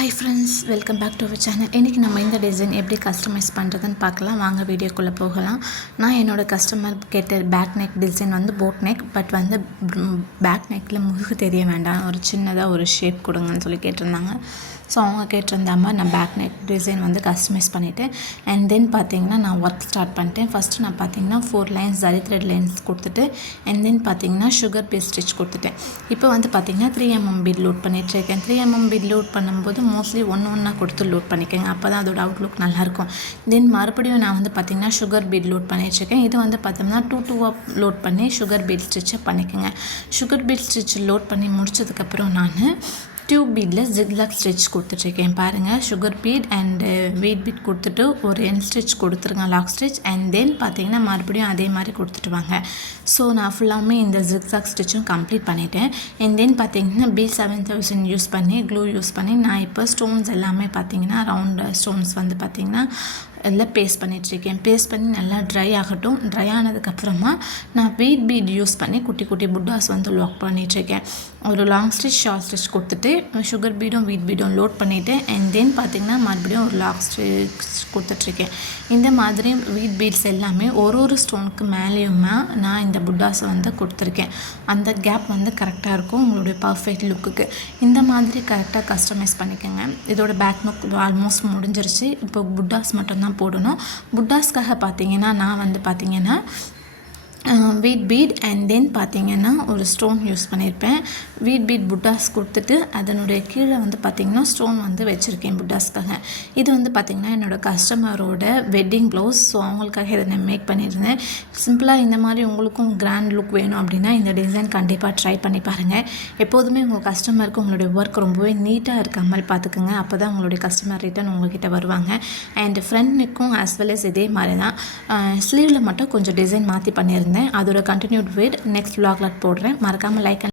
Hi friends, welcome back to our channel. இன்றைக்கி நம்ம இந்த டிசைன் எப்படி கஸ்டமைஸ் பண்ணுறதுன்னு பார்க்கலாம். வாங்க வீடியோக்குள்ளே போகலாம். நான் என்னோடய கஸ்டமர் கேட்ட பேக் நெக் டிசைன் வந்து போட் நெக், பட் வந்து பேக் நெக்கில் முதுகு தெரிய வேண்டாம், ஒரு சின்னதாக ஒரு ஷேப் கொடுங்கன்னு சொல்லி கேட்டிருந்தாங்க. ஸோ அவங்க கேட்டிருந்த மாதிரி நான் பேக் நெக் டிசைன் வந்து கஸ்டமைஸ் பண்ணிவிட்டேன். அண்ட் தென் பார்த்திங்கன்னா நான் ஒர்க் ஸ்டார்ட் பண்ணிட்டேன். ஃபஸ்ட்டு நான் பார்த்திங்கன்னா 4 லைன்ஸ் ஜரி த்ரெட் லைன்ஸ் கொடுத்துட்டு அண்ட் தென் பார்த்திங்கன்னா சுகர் பீஸ் ஸ்டிச் கொடுத்துட்டேன். இப்போ வந்து பார்த்திங்கன்னா 3mm பீட் லோட் பண்ணிகிட்ருக்கேன். 3mm பீட் லோட் பண்ணும்போது மோஸ்ட்லி ஒன்று கொடுத்து லோட் பண்ணிக்கோங்க, அப்போ தான் அதோட அவுட்லுக் நல்லாயிருக்கும். தென் மறுபடியும் நான் வந்து பார்த்திங்கன்னா சுகர் பீட் லோட் பண்ணிகிட்ருக்கேன். இது வந்து பார்த்தோம்னா 2 லோட் பண்ணி சுகர் பீட் ஸ்டிச்சை பண்ணிக்கோங்க. சுகர் பீட் ஸ்டிச் லோட் பண்ணி முடிச்சதுக்கப்புறம் நான் டியூப் பீடில் ஜிக்லாக் ஸ்டிச் கொடுத்துட்ருக்கேன். பாருங்கள், sugar bead and weight bead கொடுத்துட்டு ஒரு என் ஸ்டிச் கொடுத்துருங்க, லாக் ஸ்டிச். அண்ட் தென் பார்த்திங்கன்னா மறுபடியும் அதே மாதிரி கொடுத்துட்டு வாங்க. ஸோ நான் ஃபுல்லாமே இந்த ஜிக்ஸாக் ஸ்டிச்சும் கம்ப்ளீட் பண்ணிவிட்டேன். அண்ட் தென் பார்த்திங்கன்னா B7000 யூஸ் பண்ணி க்ளூ யூஸ் பண்ணி நான் இப்போ ஸ்டோன்ஸ் எல்லாமே பார்த்திங்கன்னா ரவுண்ட் ஸ்டோன்ஸ் வந்து பார்த்திங்கன்னா எல்லாம் பேஸ்ட் பண்ணிகிட்ருக்கேன். பேஸ்ட் பண்ணி நல்லா ட்ரை ஆகட்டும். ட்ரை ஆனதுக்கப்புறமா நான் வெயிட் பீட் யூஸ் பண்ணி குட்டி குட்டி புட்டாஸ் வந்து லாக் பண்ணிகிட்ருக்கேன். ஒரு லாங் ஸ்டிச் ஷார்ட் ஸ்டிச் கொடுத்துட்டு சுகர் பீடும் வீட் பீடும் லோட் பண்ணிவிட்டேன். அண்ட் தென் பார்த்திங்கன்னா மறுபடியும் ஒரு லாங் ஸ்டிச் கொடுத்துட்ருக்கேன். இந்த மாதிரி வீட் பீட்ஸ் எல்லாமே ஒரு ஸ்டோனுக்கு மேலேயுமே நான் இந்த புட்டாஸை வந்து கொடுத்துருக்கேன். அந்த கேப் வந்து கரெக்டாக இருக்கும் உங்களுடைய பர்ஃபெக்ட் லுக்குக்கு. இந்த மாதிரி கரெக்டாக கஸ்டமைஸ் பண்ணிக்கோங்க. இதோட பேக் நுக் ஆல்மோஸ்ட் முடிஞ்சிருச்சு. இப்போ புட்டாஸ் மட்டும்தான் போடணும். புட்டாஸ்க்காக பார்த்தீங்கன்னா நான் வந்து பார்த்தீங்கன்னா வீட் பீட் அண்ட் தென் பார்த்திங்கன்னா ஒரு ஸ்டோன் யூஸ் பண்ணியிருப்பேன். வீட் பீட் புட்டாஸ் கொடுத்துட்டு அதனுடைய கீழே வந்து பார்த்திங்கன்னா ஸ்டோன் வந்து வச்சுருக்கேன் புட்டாஸ்க்காக. இது வந்து பார்த்திங்கன்னா என்னோடய கஸ்டமரோட வெட்டிங் ப்ளவுஸ். ஸோ அவங்களுக்காக இதை நான் மேக் பண்ணியிருந்தேன். சிம்பிளாக இந்த மாதிரி உங்களுக்கும் கிராண்ட் லுக் வேணும் அப்படின்னா இந்த டிசைன் கண்டிப்பாக ட்ரை பண்ணி பாருங்கள். எப்போதுமே உங்கள் கஸ்டமருக்கு உங்களுடைய ஒர்க் ரொம்பவே நீட்டாக இருக்க மாதிரி பார்த்துக்குங்க. அப்போ தான் உங்களுடைய கஸ்டமர் ரிட்டன் உங்கள்கிட்ட வருவாங்க. அண்ட் ஃப்ரண்ட் நெக்கும் ஆஸ் வெல் as இதே மாதிரி தான். ஸ்லீவில் மட்டும் கொஞ்சம் டிசைன் மாற்றி பண்ணியிருந்தேன். அதோட கண்டினியூட் வீட் நெக்ஸ்ட் vlogல போடுறேன். மறக்காமல் லைக்